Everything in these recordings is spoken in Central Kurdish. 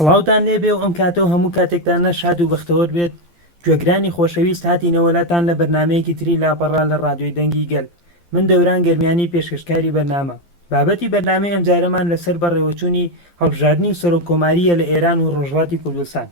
سڵاوتان لێبێ و ئەم کاتەوە هەموو کاتێکتان نەشاد و بەختەوەر بێت. گوێگرانی خۆشەویست هاتینەوەلاتان لە بەرنمەیەکی تری لاپەڕا لە ڕادیۆی دەنگی گەل. من دەوران گەرمیانی پێشکەشکاری بەرنامە. بابەتی بەرنامەی ئەم جارەمان لەسەر بەڕێوەچوونی هەڵبژاردننی سەرۆکۆماریە لە ئێران و ڕۆژهەڵاتی کوردستان.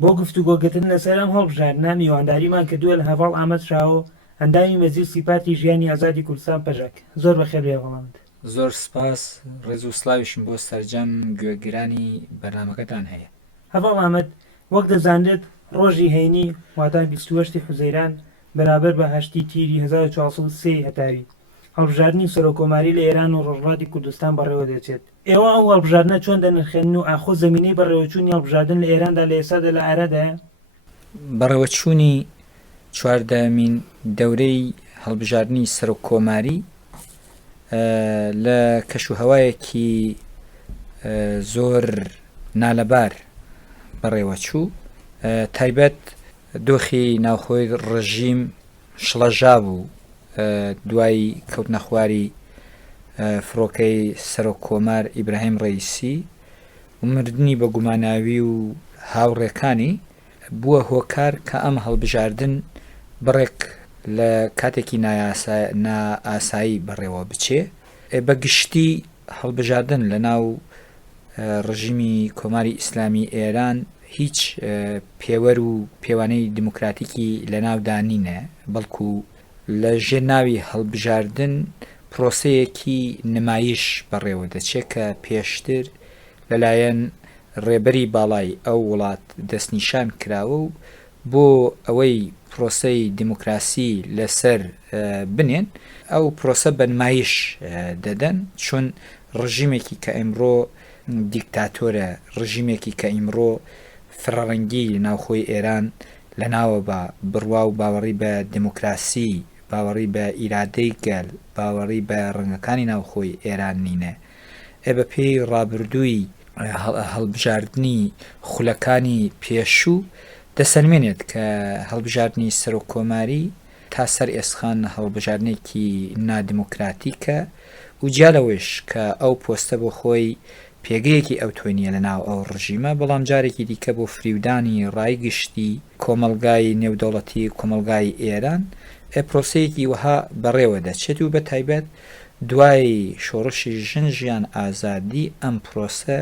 بۆ گفتوگۆگرتن لەسەر ئەم هەڵبژاردنە میوانداریمان کردووە لە هەڤاڵ ئامەد شاوە ئەندامی مەجلیسی پارتی ژیانی ئازادی کوردستان پەژەک. زۆر بەخێر بێ وەڵامت. زۆر سپاس، ڕێز و سلاویشم بۆ سەرجەم گوێگرانی بەرنامەکەتان هەیە. هەڤاڵ ئامەد وەک دەزانێت ڕۆژی هەینی واتە 28 حوزەیران بەرابەر بە 8 تیری 1403 هەتاوی هەڵبژاردننی سەرۆکۆماری لە ئێران و ڕۆژهەڵاتی کوردستان بەڕێوە دەچێت. ئێوە ئەو هەڵبژاردنە چۆن دەنرخێنن و ئاخۆ زەمینەی بەڕێوەچوونی هەڵبژاردن لە ئێراندا لە ئێستادا لە ئارەدایە؟ بەڕێوەچوونی چواردەمین دەورەی هەڵبژاردننی سەرۆکۆماری لە کەشوهەوایەکی زۆر نالەبار بەڕێوەچوو، تایبەت دۆخی ناوخۆی ڕژیم شڵەژا بوو دوای کەوتنەخواری فڕۆکەی سەرۆکۆمار ئیبراهیم ڕەیسی و مردنی بە گوماناوی و هاوڕێکانی بووە هۆکار کە ئەم هەڵبژاردن بڕێک لە کاتێکی نائاسایی بەڕێوە بچێ. بە گشتی هەڵبژاردن لە ناو ڕژیمی کۆماری ئیسلامی ئێران هیچ پێوەر و پێوانەی دموکراتیکی لە ناودانینە، بەڵکو لە ژێرناوی هەڵبژاردن پرۆسەیەکی نمایش بەڕێوە دەچێت کە پێشتر لەلایەن ڕێبەری باڵای ئەو وڵات دەستنیشان کراوە و بۆ ئەوەی پرۆسەی دیموکراسی لەسەر بنێن ئەو پرۆسە بە نمایش دەدەن، چون ڕژیمێکی کە ئەمڕۆ دیکتاتۆرە، ڕژیمێکی کە ئیمڕۆ فرەڕەنگی ناوخۆی ئێران لە ناوە بە بڕوا و باوەڕی بە دموکراسی، باوەڕی بە ئیرادەی گەل، باوەڕی بە ڕەنگەکانی ناوخۆی ئێران نینە. بە پێی ڕابردووی هەڵبژاردننی خولەکانی پێشوو دەسەلمێنێت کە هەڵبژاردننی سەرۆکۆماری تا سەر ئێسخان هەڵبژاردنێکی نادیموکراتیکە و جیالەوەش کە ئەو پۆستە بۆ خۆی پێگەیەکی ئەو توێنیە لە ناو ئەو ڕژیمە، بەڵام جارێکی دیکە بۆ فریودانی ڕایگشتی کۆمەلگای نێودەوڵەتی کۆمەلگای ئێران پرۆسەیەکی وەها بەڕێوە دەچێت و بە تایبەت دوای شۆڕشی ژنجیان ئازادی ئەم پرۆسە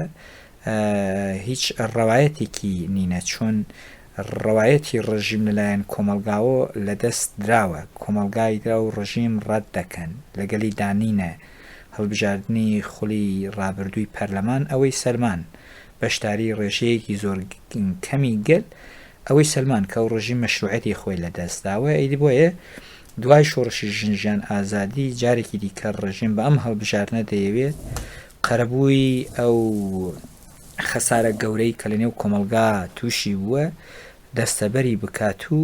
هیچ ڕەوایەتێکی نینە، چۆن ڕەوایەتی ڕژیم لەلایەن کۆمەلگاوە لە دەست دراوە، کۆمەلگای درا و ڕژیم ڕەت دەکەن لەگەلی دانینە هەڵبژاردننی خولی ڕابردووی پەرلەمان ئەوەی سەلمان بەشداری ڕێژەیەکی زۆر کەمی گەل ئەوەی سەلمان کە ئەو ڕژیم مەشروعەتی خۆی لە دەستداوە. ئەیدی بۆیە دوای شۆڕشی ژنجیان ئازادی جارێکی دیکە ڕژیم بە ئەم هەڵبژاردنە دەیەوێت قەرەبووی ئەو خەسارە گەورەی کە لە نێو کۆمەلگا تووشی بووە دەستەبەری بکات و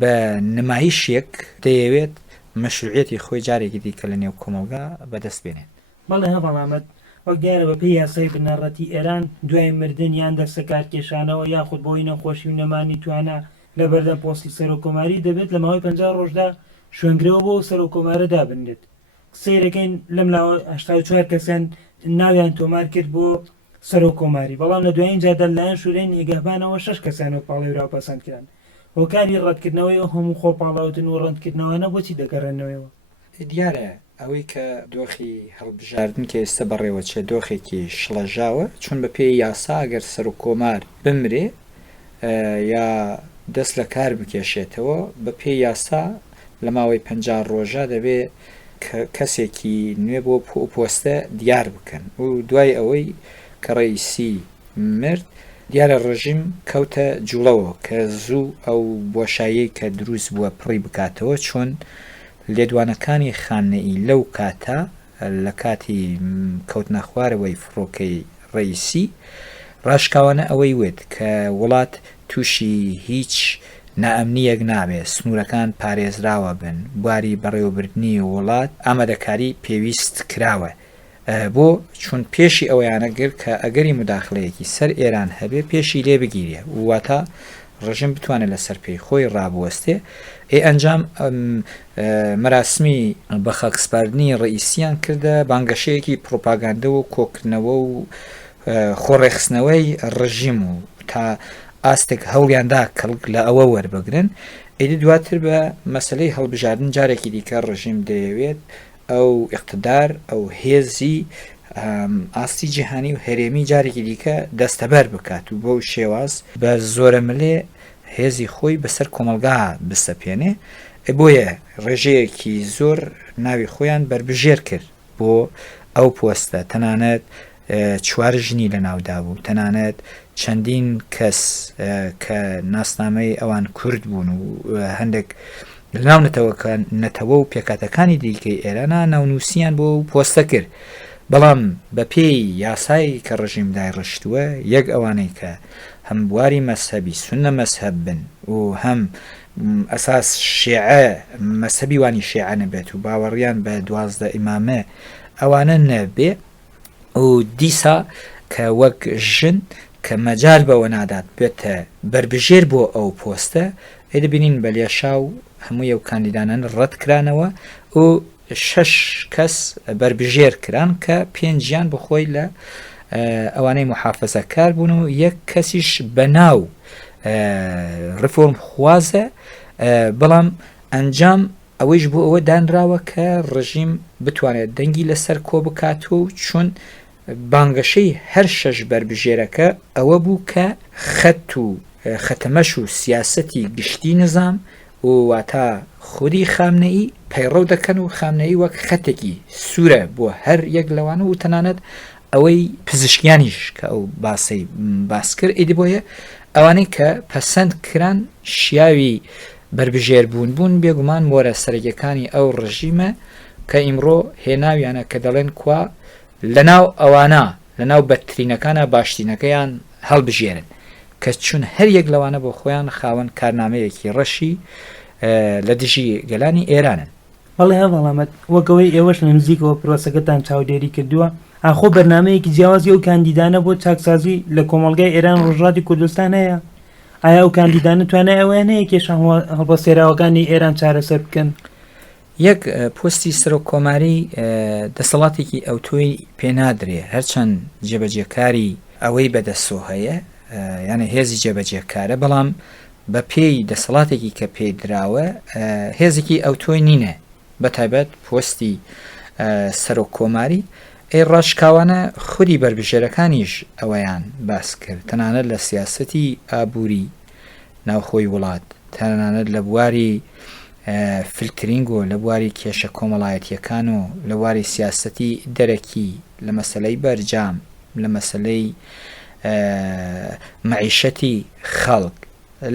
بە نمایشێک دەیەوێت مەشروعەتی خۆی جارێکی دیکە لە نێو کۆمەلگا بەدەست بێنێت. بەڵێ هەڤاڵ ئامەد وەک دیارە بە پێی یاسای بنەڕەتی ئێران دوای مردن یان دەستە کارکێشانەوە یاخود بۆی نەخۆشی و نەمانی توانە لە بەردەم پۆستی سەرۆکۆماری دەبێت لە ماوەی 50 ڕۆژدا شوێنگرەوە بۆ سەرۆکۆمارە دابنێت. قسەیەکەین لەم لاوە 84 کەسیان ناویان تۆمار کرد بۆ سەرۆکۆماری، بەڵام لە دوایین جادە لایەن شوورەی نێگەهبانەوە 6 کەسیانەوە پاڵێراو پەسەند کران. هۆکاری ڕەتکردنەوەی هەموو خۆپاڵاوتن و ڕەتکردنەوەانە بۆچی دەگەڕێنەوەیەوە؟ دیارە ئەوەی کە دۆخی هەڵبژاردن کە ئێستا بەڕێوە چێ دۆخێکی شڵەژاوە، چون بە پێی یاسا ئەگەر سەرۆکۆمار بمرێ یا دەست لە کار بکێشێتەوە بە پێی یاسا لە ماوەی 50 ڕۆژە دەبێ کەسێکی نوێ بۆ پۆستە دیار بکەن و دوای ئەوەی کە ڕەیسی مرد دیارە ڕژیم کەوتە جوڵەوە کە زوو ئەو بۆشایی کە دروست بووە پڕی بکاتەوە، چۆن لێدوانەکانی خانەئی لەو کاتە لە کاتی کەوتنە خوارەوەی فڕۆکەی ڕەیسی ڕاشکاوانە ئەوەی وێت کە وڵات تووشی هیچ نائەمنیەک نابێ، سنوورەکان پارێزراوە بن، بواری بەڕێوەبردننی وڵات ئامادەکاری پێویست کراوە بۆ چون پێشی ئەوەیانە گر کە ئەگەری مداخلەیەکی سەر ئێران هەبێ پێشی لێ بگیرێ واتە ڕژیم بتوانێت لە سەرپێی خۆی ڕابوەستێ. ئەنجام مەراسمی بە خاکسپاردنی ڕئیسیان کردە بانگەشەیەکی پرۆپاگاندە و کۆکردنەوە و خۆڕێخستنەوەی ڕژیم و تا ئاستێک هەوڵیاندا کەڵک لە ئەوە وەربگرن ئیدی دواتر بە مەسلەی هەڵبژاردن جارێکی دیکە ڕژیم دەیەوێت ئەو اقتدار ئەو هێزی ئاستی جیهانی و هەرێمی جارێکی دیکە دەستەبەر بکات و بۆ شێواز بە زۆرە ملێ هێزی خۆی بەسەر کۆمەلگا بسەپێنێ بۆیە ڕێژەیەکی زۆر ناوی خۆیان بربژێر کرد بۆ ئەو پۆستە تەنانەت چوار ژنی لە ناودا بوو تەنانەت چەندین کەس کە ناسنامەی ئەوان کورد بوون و هەندێک لەناو نەتەوە و پێکاتەکانی دیکەی ئێرانە ناونووسیان بۆ پۆستە کرد بەڵام بە پێی یاسایی کە ڕژیم دایڕشتووە یەک ئەوانەی کە هەم بواری مەسهەبی سونە مەسهەب بن و هەم ئەساس شێعە مەسهەبی وانی شێعە نەبێت و باوەڕیان بە 12 ئیمامە ئەوانە نەبێ و دیسا کە وەک ژن کە مەجال بەوە نادات بێتە بربژێر بۆ ئەو پۆستە دەبینین بە لێشاو هەموو ئەو کاندیدانان ڕەت کرانەوە و 6 کەس بربژێر کران کە 5 بخۆی لە ئەوانەی محافەزەکار بوون و یەک کەسیش بەناو ڕفۆرم خوازە بەڵام ئەنجام ئەوەیش بۆ ئەوە دانراوە کە ڕژیم بتوانێت دەنگی لەسەر کۆ بکات و چون بانگەشەی هەر 6 بربژێرەکە ئەوە بوو کە خەت و خەتەمەش و سیاسەتی گشتی نظام و واتە خودی خامنەئی پەیڕەو دەکەن و خامنەئی وەک خەتێکی سوورە بۆ هەر یەک لەوانە و تەنانەت ئەوەی پزیشکیانیش کە ئەو باسی باس کرد ئیدی بۆیە ئەوانەی کە پەسەند کران شیاوی بربژێر بوون بێگومان مۆرە سەرەکیەکانی ئەو ڕژیمە کە ئیمڕۆ هێناویانە کە دەڵێن کوا لەناو ئەوانە لەناو بەترینەکانە باشترینەکەیان هەڵبژێرن کە چون هەر یەک لەوانە بۆ خۆیان خاوەن کارنامەیەکی ڕەشی لە دژی گەلانی ئێرانن. بەڵێ هەڵامەت وەکەوەی ئێوەش لە نزیکەوە پرۆسەکەتان چاودێری کردووە ئاخۆ بەرنمەیەکی جیاوازی ئەو کاندیدانە بۆ چاکسازی لە کۆمەڵگای ئێران ڕۆژهەڵاتی کوردستان هەیە ئایا ئەو کاندیدانە توانای ئەویان هەیە کێشە هەڵبەستێراوەکانی ئێران چارەسەر بکەن؟ یەک پۆستی سەرۆک کۆماری دەسەڵاتێکی ئەوتۆی پێنادرێ هەرچەند جێبەجێکاری ئەوەی بەدەستۆ هەیە یانە هێزی جێبەجێکارە بەڵام بە پێی دەسەڵاتێکی کە پێدراوە هێزێکی ئەوتۆی نینە بە تایبەت پۆستی سەرۆک کۆماری ڕاشکاوانە خودی بربژێرەکانیش ئەوەیان باس کرد تەنانەت لە سیاسەتی ئابووری ناوخۆی وڵات تەنانەت لە بواری فلترینگ و لە بواری کێشە کۆمەڵایەتیەکان و لە بواری سیاسەتی دەرەکی لە مەسلەی بەرجام لە مەسلەی معیشەتی خەڵک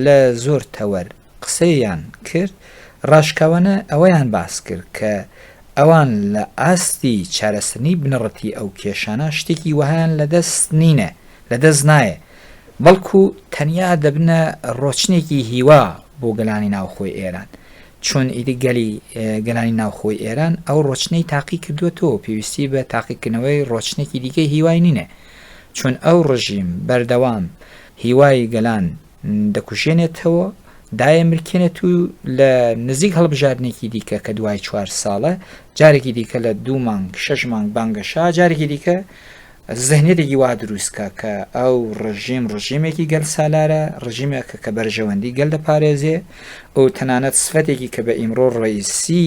لە زۆر تەوەر قسەیان کرد ڕاشکاوانە ئەوەیان باس کرد کە ئەوان لە ئاستی چارەسەرنی بنەڕەتی ئەو کێشانە شتێکی وەهیان لەدەست نینە لەدەست نایە بەڵکو تەنیا دەبنە ڕۆچنێکی هیوا بۆ گەلانی ناوخۆی ئێران چون ئیدی گەلانی ناوخۆی ئێران ئەو ڕۆچنەی تاقی کردووەتەوە پێویستی بە تاقیکردنەوەی ڕۆچنێکی دیکەی هیوای نینە چون ئەو ڕژیم بەردەوام هیوای گەلان دەکوژێنێتەوە دایە ملکێنێت و لە نزیک هەڵبژاردنێکی دیکە کە دوای 4 ساڵە جارێکی دیکە لە 2 مانگ 6 مانگ بانگەشا جارێکی دیکە زەهنێتێکی وا دروستکە کە ئەو ڕژیمێکی گەل سالارە ڕژیمێکە کە بەرژەوەندی گەل دەپارێزێ و تەنانەت سفەتێکی کە بە ئیمڕۆ ڕئیسی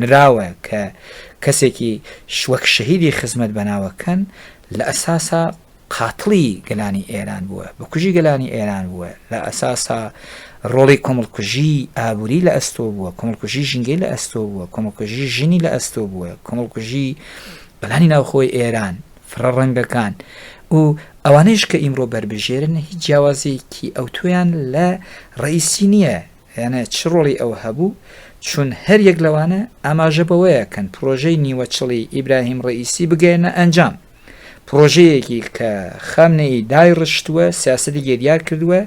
نراوە کە کەسێکی وەک شەهیدی خزمەت بەناوەکەن لە ئەساسا قاتڵی گەلانی ئێران بووە بەکوژی گەلانی ئێران بووە لە ئەساسا ڕۆڵی کۆمەڵکوژی ئابووری لە ئەستۆ بووە کۆمەڵکوژی ژینگەی لە ئەستۆ بووە کۆمەڵکوژی ژنی لە ئەستۆ بووە کۆمەڵکوژی گەلانی ناوخۆی ئێران فرە ڕەنگەکان و ئەوانەیش کە ئیمڕۆ بربژێرن هیچ جیاوازێکی ئەوتۆیان لە ڕئیسی نییە یانە چ ڕۆڵی ئەو هەبوو چون هەر یەک لەوانە ئاماژە بەوەیە کەن پرۆژەی نیوەچڵی ئیبراهیم ڕئیسی بگەێنە ئەنجام پرۆژەیەکی کە خامنەئی دایڕشتووە سیاسەتی گێریار کردووە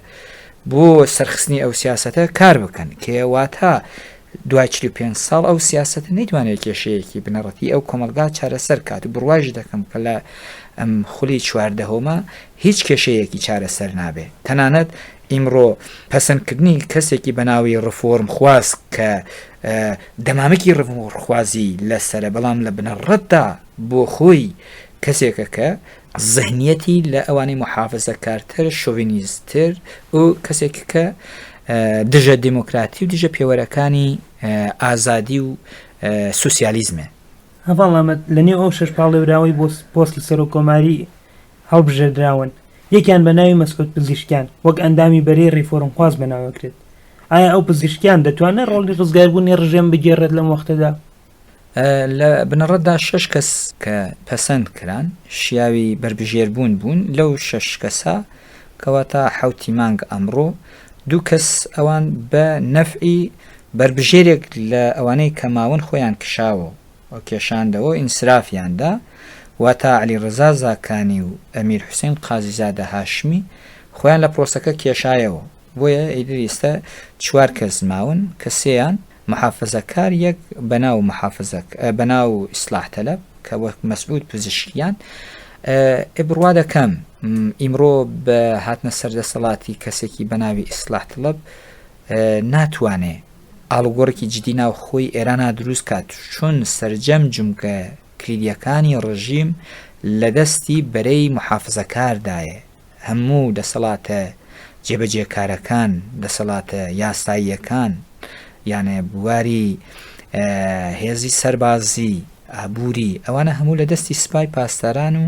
بۆ سەرخستنی ئەو سیاسەتە کار بکەن کێواتە دوای 45 ساڵ ئەو سیاسەتە نەیتوانێت کێشەیەکی بنەڕەتی ئەو کۆمەلگا چارەسەر کات و بڕواژ دەکەم کە لە ئەم خولی 14هەومە هیچ کێشەیەکی چارەسەر نابێ تەنانەت ئیمڕۆ پەسەندکردنی کەسێکی بەناوی ڕفۆرم خواست کە دەمامکی ڕفۆرخوازی لەسرە بەڵام لە بنەڕەتدا بۆ خۆی کەسێکە کە زەهنیەتی لە ئەوانەی محافزەکارتر شۆڤینیزتر و کەسێک کە دژە دیموکراتی و دژە پێوەرەکانی ئازادی و سوسیالیزمە. هەواڵامەت لە نێو ئەو شەش پاڵێوراوەی بۆ پۆستی سەر و کۆماری هەڵبژێردراون یەکیان بە ناوی مەسعود پزیشکیان وەک ئەندامی بەرەی ڕیفۆرمخواز بەناوەکرێت. ئایا ئەو پزیشکیان دەتوانێت ڕۆڵی ڕزگاربوونی ڕژێم بگێڕێت لەم وەختەدا؟ لە بنەڕەتدا 6 کەس کە پەسەند کران شیاوی بربژێربوون بوون لەو 6 کەسا کەواتە حوتی مانگ ئەمڕۆ 2 کەس ئەوان بە نەفعی بربژێرێک لە ئەوانەی کە ماون خۆیان کشاوە و کێشاندەوە ئینسرافیاندا واتە علی ڕزا زاکانی و ئەمیر حوسێن قازیزادە هاشمی خۆیان لە پرۆسەکە کێشایەوە بۆیە ئیدر ئێستا 4 کەس ماون کە سێیان محافزەکار یەک بەناو ئیسلاح تەلەب کە وەک مەسعود پزیشکیان ئبڕوا دەکەم ئیمڕۆ بە هاتنە سەردەسەڵاتی کەسێکی بەناوی ئیسلاح تەلەب ناتوانێ ئاڵوگۆڕێکی جدی ناو خۆی ئێرانە دروست کات چون سەرجەم جمکە کلیدیەکانی ڕژیم لە دەستی بەرەی محافزەکاردایە هەموو دەسەڵاتە جێبەجێکارەکان دەسەڵاتە یاساییەکان یانە بواری هێزی سەربازی ئابووری ئەوانە هەموو لە دەستی سپای پاسداران و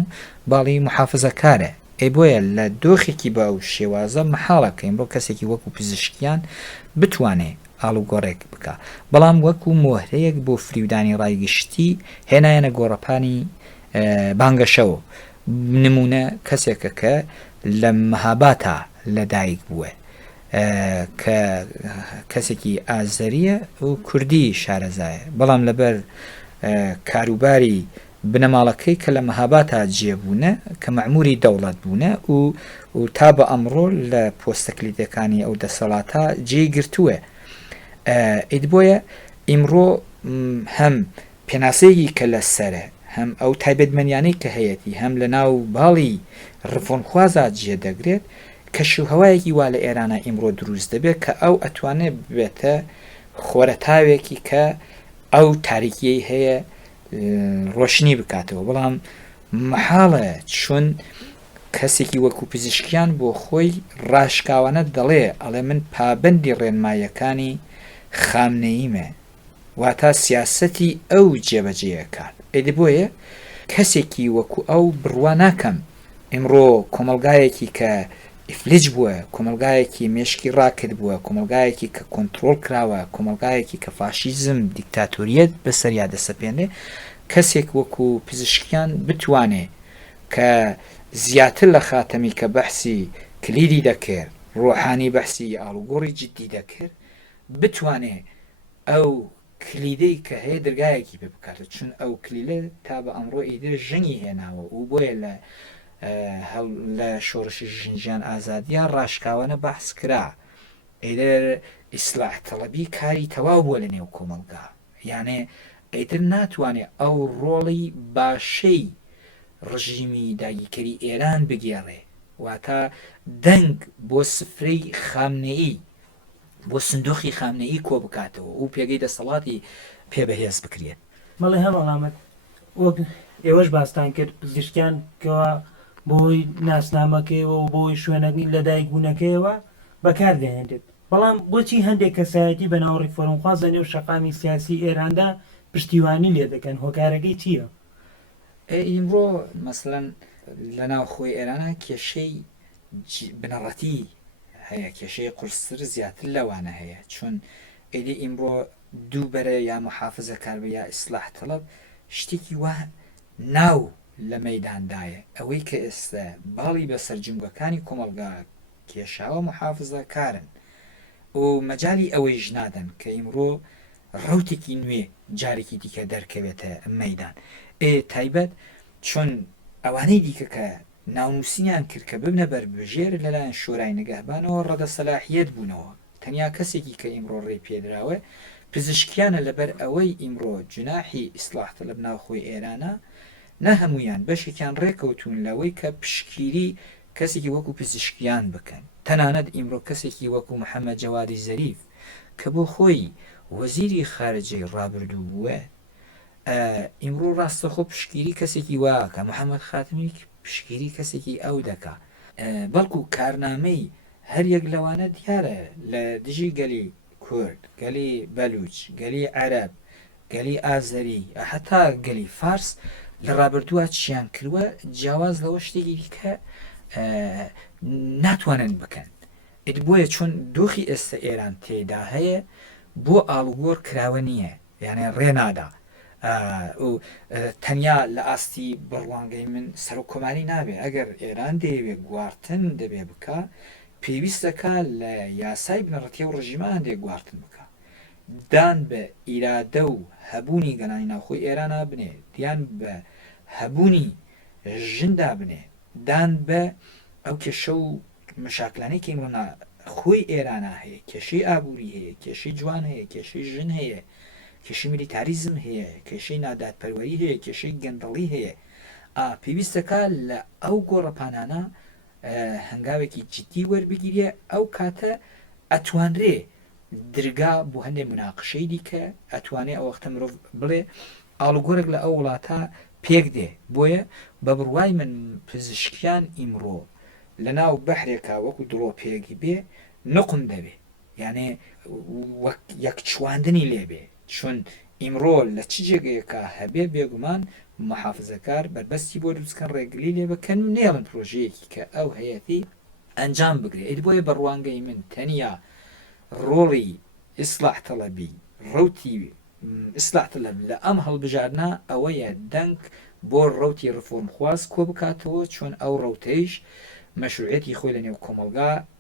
باڵی محافزەکارە. بۆیە لە دۆخێکی با و شێوازە مەحاڵەکەین بۆ کەسێکی وەکو پزیشکیان بتوانێ ئاڵوگۆڕێک بکە بەڵام وەکو مۆهرەیەک بۆ فریودانی ڕایگشتی هێنایەنە گۆڕەپانی بانگەشەوە نمونە کەسێکە کە لە مەهاباتە لەدایک بووە کە کەسێکی ئازەریە و کوردی شارەزایە بەڵام لەبەر کاروباری بنەماڵەکەی کە لە مەهاباتە جێبوونە کە مەعموری دەوڵەت بوونە و تا بە ئەمڕۆ لە پۆستەکلیدەکانی ئەو دەسەڵاتە جێی گرتووە. ئیت بۆیە ئیمڕۆ هەم پێناسەیەکی کە لە سەرە هەم ئەو تایبەتمەنیانەی کە هەیەی هەم لە ناو باڵی ڕفۆنخوازە جێ دەگرێت کەشوهەوایەکی وا لە ئێرانە ئیمڕۆ دروست دەبێت کە ئەو ئەتوانێت بێتە خۆرەتاوێکی کە ئەو تاریکیەی هەیە ڕۆشنی بکاتەوە بەڵام مەحاڵە چون کەسێکی وەکو پزیشکیان بۆ خۆی ڕاشکاوانە دەڵێ ئەڵێ من پابەندی ڕێنمایەکانی خامنەییمە واتە سیاسەتی ئەو جێبەجێەکان ئێدە بۆیە کەسێکی وەکو ئەو بڕوا ناکەم ئمڕۆ کۆمەلگایەکی کە ئیفلیج بووە کۆمەلگایەکی مێشکی ڕاکرد بووە کۆمەلگایەکی کە کۆنتترۆل کراوە کۆمەلگایەکی کە فاشیزم دیکتاتوریەت بەسەریا دەسەپێنێ کەسێک وەکو پزیشکیان بتوانێ کە زیاتر لە خاتەمی کە بەحسی کلیدی دەکرد ڕۆحانی بەحسی ئاڵوگۆڕی جددی دەکرد بتوانێ ئەو کلیدەی کە هەیە دەرگایەکی پێ بکاتە چون ئەو کلیلە تا بە ئەمڕۆ ئیدر ژەنگی هێناوە و بۆیە لە شۆڕشی ژنجیان ئازادیان ڕاشکاوانە بەحس کرا ئیدر ئیسلاح تەڵەبی کاری تەواو بووە لە نێو کۆمەلگا یانێ ئیتر ناتوانێت ئەو ڕۆڵی باشەی ڕژیمی داگیرکەری ئێران بگێڕێ واتە دەنگ بۆ سفرەی خامنەیی بۆ سندۆخی خامنەیی کۆ بکاتەوە و پێگەی دەسەڵاتی پێبەهێز بکرێت. مەڵێ هەمەڵامەت وەک ئێوەش باستان کرد پزیشکیان کەەوە بۆی ناسنامەکەیەوە و بۆی شوێنەکەی لەدایک بوونەکەیەوە بەکاردێنێت بەڵام بۆچی هەندێک کەسایەتی بە ناو ڕیفۆرمخواز لە نێو شەقامی سیاسی ئێراندا پشتیوانی لێ دەکەن هۆکارەکەی چییە؟ ئیمڕۆ مەسڵەن لە ناو خۆی ئێرانە کێشەی بنەڕەتی هەیە کێشەی قورستر زیاتر لەوانە هەیە چون ئیدی ئیمڕۆ دووبەرە یا محافزە کاربە یا ئیسلاح تەڵەب شتێکی وا ناو لە مەیداندایە ئەوەی کە ئێستا باڵی بە سەرجمگەکانی کۆمەلگا کێشاوە محافزە کارن و مەجای ئەوەی ژنادەن کە ئیمڕۆ ڕوتێکی نوێ جارێکی دیکە دەرکەوێتە مەیدان تایبەت چۆن ئەوانەی دیکە کە ناونووسینیان کرد کە ببنە بەربژێر لەلایەن شۆرای نگەهبانەوە ڕەدە سەلاحیەت بوونەوە تەنیا کەسێکی کە ئیمڕۆ ڕێ پێدراوە پزیشکیانە لەبەر ئەوەی ئیمڕۆ جناحی ئیسلاح تەلەب ناوخۆی ئێرانە نە هەمویان بەشێکیان ڕێکەوتون لەوەی کە پشگیری کەسێکی وەکو پزیشکیان بکەن تەنانەت ئیمڕۆ کەسێکی وەکو محەممەد جەوادی زەریف کە بۆ خۆی وەزیری خارجەی ڕابردوو بووە ئیمڕۆ ڕاستەخۆ پشگیری کەسێکی واکە محەممەد خاتمی پشگیری کەسێکی ئەو دەکا بەڵکو کارنامەی هەر یەک لەوانە دیارە لە دژی گەلی کورد گەلی بەلوچ گەلی عەرەب گەلی ئازەری هەتا گەلی فارس لە ڕابردووە چیان کردووە جیاواز لەوە شتێکی دیکە ناتوانن بکەن بۆیە چۆن دۆخی ئێستا ئێران تێدا هەیە بۆ ئاڵوگۆڕ کراوە نییە یانێ ڕێنادا و تەنیا لە ئاستی بڕوانگەی من سەر و کۆماری نابێ ئەگەر ئێران دەیەوێت گواردن دەبێ بکە پێویستەکە لە یاسای بنەڕەتی و ڕژیمان دێ گواردن بکە دان بە ئیرادە و هەبوونی گەنانی ناوخۆی ئێرانە بنێ دیان بە هەبوونی ژندا بنێ دان بە ئەو کێشە و مشاکلانەی کەیمڕۆنا خۆی ئێرانە هەیە کێشەی ئابووری هەیە کێشەی جوان هەیە کێشەی ژن هەیە کێشەی میلیتاریزم هەیە کێشەی نادادپەروەری هەیە کێشەی گەندەڵی هەیە پێویستەکە لە ئەو گۆڕەپانانە هەنگاوێکی جدی وەربگیرێ ئەو کاتە ئەتوانرێ درگا بۆ هەندێک مناقشەی دیکە ئەتوانێ ئەو وەختە مرۆڤ بڵێ ئاڵوگۆرێک لە ئەو وڵاتە پێک دێ بۆیە بە بڕوای من پزیشکیان ئیمڕۆ لە ناو بەحرێکا وەکو دڵۆ پێگی بێ نقم دەبێ یانێ وەک یەک چواندنی لێبێ چون ئیمڕۆ لە چ جێگەیەکە هەبێ بێگومان محافزەکار بربەستی بۆ دروستکەن ڕێگلی لێ بکەن نێڵن پرۆژەیەکی کە ئەو هەیەتی ئەنجام بگرێت بۆیە بەڕوانگەی من تەنیا ڕۆڵی ئیسلاح تەڵەبی ڕوتی ئیسلاح تەڵەب لە ئەم هەڵبژارنا ئەوەیە دەنگ بۆ ڕوتی ڕفۆرم خواست کۆ بکاتەوە چۆن ئەو ڕوتەیش مەشروعەتی خۆی لە نێو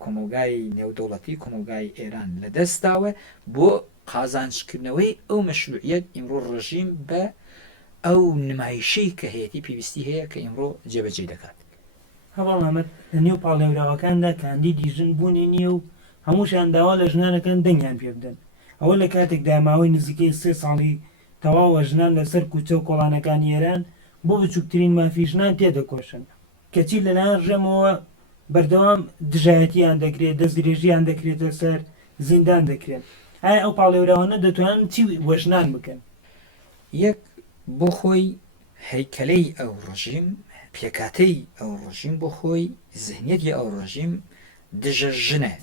کۆمەلگای نێودەوڵەتی کۆمەلگای ئێران لە دەستداوە بۆ قازانجکردنەوەی ئەو مەشروعیەت ئیمڕۆ ڕژیم بە ئەو نمایشەی کە هەیەی پێویستی هەیە کە ئیمڕۆ جێبەجێ دەکات هەواڵ ئەمەد لە نێو پاڵێوراوەکاندا کاندیدی ژن بوونی نییە و هەمووشیان داوا لە ژنانەکان دەنگیان پێ بدەن ئەوە لە کاتێکدا ماوەی نزیکەی 3 ساڵی تەواوە ژنان لەسەر کوچە و کۆڵانەکانی ئێران بۆ بچووکترین مافی ژنان تێدەکۆشن کەچی لەلایەن ڕێمەوە بەردەوام دژایەتیان دەکرێت دەستدرێژیان دەکرێتە سەر زیندان دەکرێت ئایا ئەو پاڵێوراوانە دەتوانن چی بۆ ژنان بکەن یەک بۆ خۆی هەیکەلەی ئەو ڕژیم پێکاتەی ئەو ڕژیم بۆ خۆی زهنیەتی ئەو ڕژیم دژە ژنە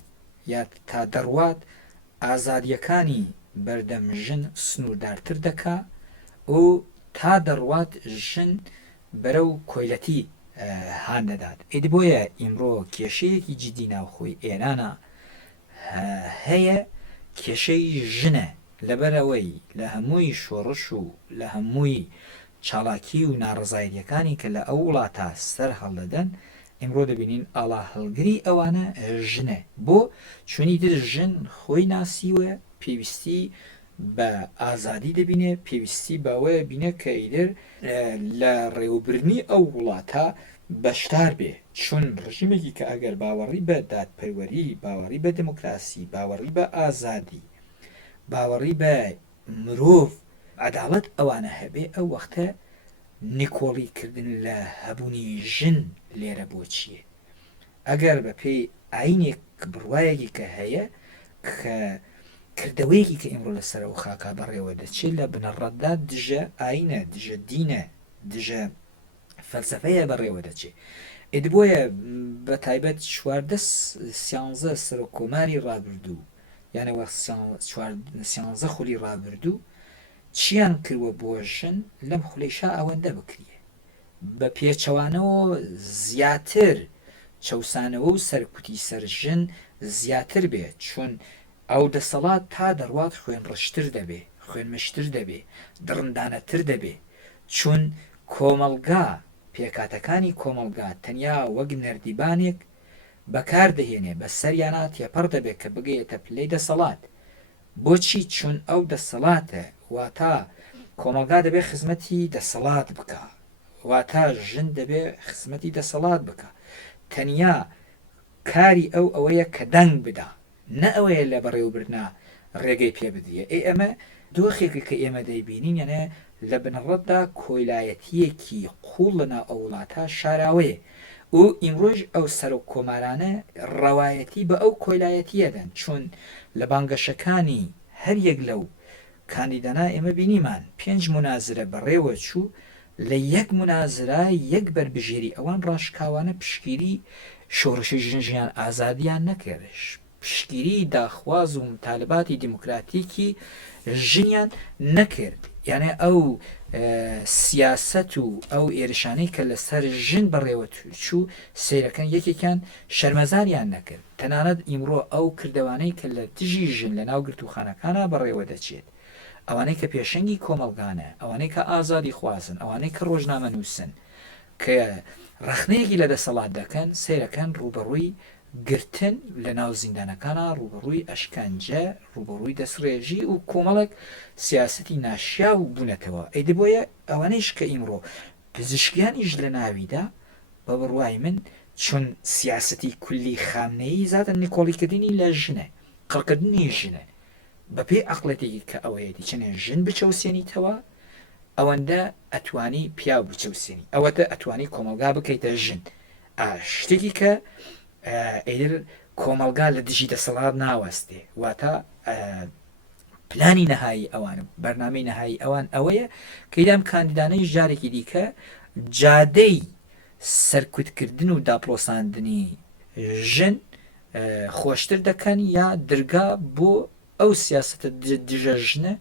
یا تا دەڕوات ئازادیەکانی بەردەم ژن سنووردارتر دەکا و تا دەڕوات ژن بەرەو کۆیلەتی هان دەدات ئیدی بۆیە ئیمڕۆ کێشەیەکی جدی ناوخۆی ئێرانە هەیە کێشەی ژنە لەبەرەوەی لە هەمووی شۆڕش و لە هەمووی چاڵاکی و ناڕزاییەکانی کە لە ئەو وڵاتە سەر هەڵدەدەن ئیمڕۆ دەبینین ئاڵا هەڵگری ئەوانە ژنە بۆ چونی در ژن خۆی ناسیوە پێویستی بە ئازادی دەبینێ پێویستی باوەیە بینە کە ئیدر لە ڕێوەبرنی ئەو وڵاتە بەشدار بێ چون ڕژیمێکی کە ئەگەر باوەڕی بە دادپەروەری باوەڕی بە دموکراسی باوەڕی بە ئازادی باوەڕی بە مرۆڤ عەداڵەت ئەوانە هەبێ ئەو وەختە نیکۆڵیکردن لە هەبوونی ژن لێرە بۆ چییە ئەگەر بە پێی ئاینێک بڕوایەکی کە هەیە کە کردەوەیەکی کە ئیمڕۆ لەسەر و خاکا بەڕێوە دەچێت لە بنەڕەتدا دژە ئاینە دژە دینە دژە فەلسەفەیە بەڕێوە دەچێت ئیدی بۆیە بە تایبەت 14 سەر و کۆماری ڕابردوو یانە وە 14 خولی ڕابردوو چیان کردوە بۆ ژن لەم خولەیشا ئەوەندە بکریە بە پێچەوانەوە زیاتر چەوسانەوە و سەرکوتی سەر ژن زیاتر بێت چون ئەو دەسەڵات تا دەڕوات خوێن ڕشتر دەبێ خوێن مشتر دەبێ دڕندانەتر دەبێ چون کۆمەلگا پێکاتەکانی کۆمەلگا تەنیا وەک نەردیبانێک بەکار دەهێنێ بە سەریانە تێپەڕ دەبێت کە بگەیتە پلەی دەسەڵات بۆچی چون ئەو دەسەڵاتە واتە کۆمەلگا دەبێت خزمەتی دەسەڵات بکە واتە ژن دەبێت خزمەتی دەسەڵات بکە تەنیا کاری ئەوەیە کە دەنگ بدا نە ئەوەیە لە بەڕێوەبرنا ڕێگەی پێ بدیە ئەمە دۆخێکی کە ئێمە دەیبینین یانە لە بنەڕەتدا کۆیلایەتیەکی قوڵ لەناو ئەو وڵاتە شاراوەیە و ئیمڕۆژ ئەو سەر و کۆمارانە ڕەوایەتی بە ئەو کۆیلایەتیەدەن چون لە بانگەشەکانی هەر یەک لەو کاندیدانا ئێمە بینیمان 5 منازرە بەڕێوە چوو لە یەک منازرای یەک بربژێری ئەوان ڕاشکاوانە پشگیری شۆڕشی ژنجیان ئازادیان نەکردش، پشگیری داخواز و متالباتی دیموکراتیکی ژنیان نەکرد. یانێ ئەو سیاست و ئەو ئێرشانەی کە لەسەر ژن بەڕێوە چوو سیرەکەن یەکێکیان شەرمەزاریان نەکرد. تەنانەت ئیمڕۆ ئەو کردوانەی کە لە دژی ژن لە ناو گرتوخانەکانە بەڕێوە دەچێت، ئەوانەی کە پێشەنگی کۆمەلگانە، ئەوانەی کە ئازادی خوازن، ئەوانەی کە ڕۆژنامە نووسن، کە ڕخنەیەکی لە دەسەڵات دەکەن، سیرەکەن ڕوبەڕووی گرتن لە ناو زیندانەکانە، ڕوبەڕووی ئەشکەنجە، ڕوبەڕووی دەسڕێژی و کۆمەڵک سیاستی ناشیا و بوونەتەوە. ئەیدە بۆیە ئەوانەیش کە ئیمڕۆ پزیشکیانیش لە ناویدا بە بڕوای من چون سیاستی کولی خامنەیی زاتە نیکۆڵیکردنی لە ژنە، قڕکردنی ژنە بەپێی عەقڵەتێکی کە ئەوەیەتی چنێ ژن بچەوسێنیتەوە، ئەوەندە ئەتوانی پیا بچەوسێنی، ئەوەتە ئەتوانی کۆمەلگا بکەیتە ژن. شتێکی کە ئێر کۆمەلگا لە دژی دەسەڵات ناوەستێ، واتە پلانی نەهایی ئەوانم بەرنامەی نەهایی ئەوان ئەوەیە کەیدام کاندیدانەی ژارێکی دیکە جادەی سەرکوتکردن و داپڵۆساندنی ژن خۆشتر دەکەن یا دەرگا بۆ ئەو سیاستە دژە ژنە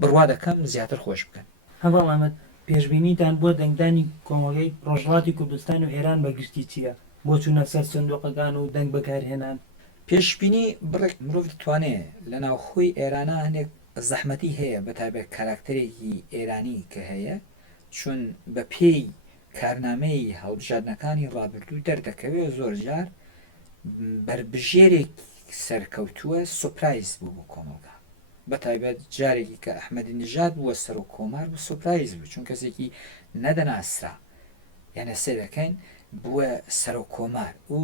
بڕوا دەکەم زیاتر خۆش بکەن. هەواڵ ئەمەد پێشبینیتان بۆ دەنگدانی کۆمەڵگەی ڕۆژهەڵاتی کوردستان و هێران بەگشتی چییە بۆ چوونە سەر سندوقەکان و دەنگ بەکارهێنان؟ پێشبینی بڕێک مرۆڤ دەتوانێت لە ناوخۆی ئێرانە هەندێک زەحمەتی هەیە بەتابێت کاراکتەرێکی ئێرانی کە هەیە، چون بە پێی کارنامەی هەڵبژاردنەکانی ڕابردوو دەردەکەوێت زۆر جار بربژێرێک سەرکەوتووە سوپرایز بوو بۆ کۆمەلگا، بەتایبەت جارێکی کە ئەحمەدی نژاد بووە سەر و کۆمار بوو سوپرایز بوو، چون کەسێکی نەدەناسرا، یانە سێرەکەین بووە سەر و کۆمار و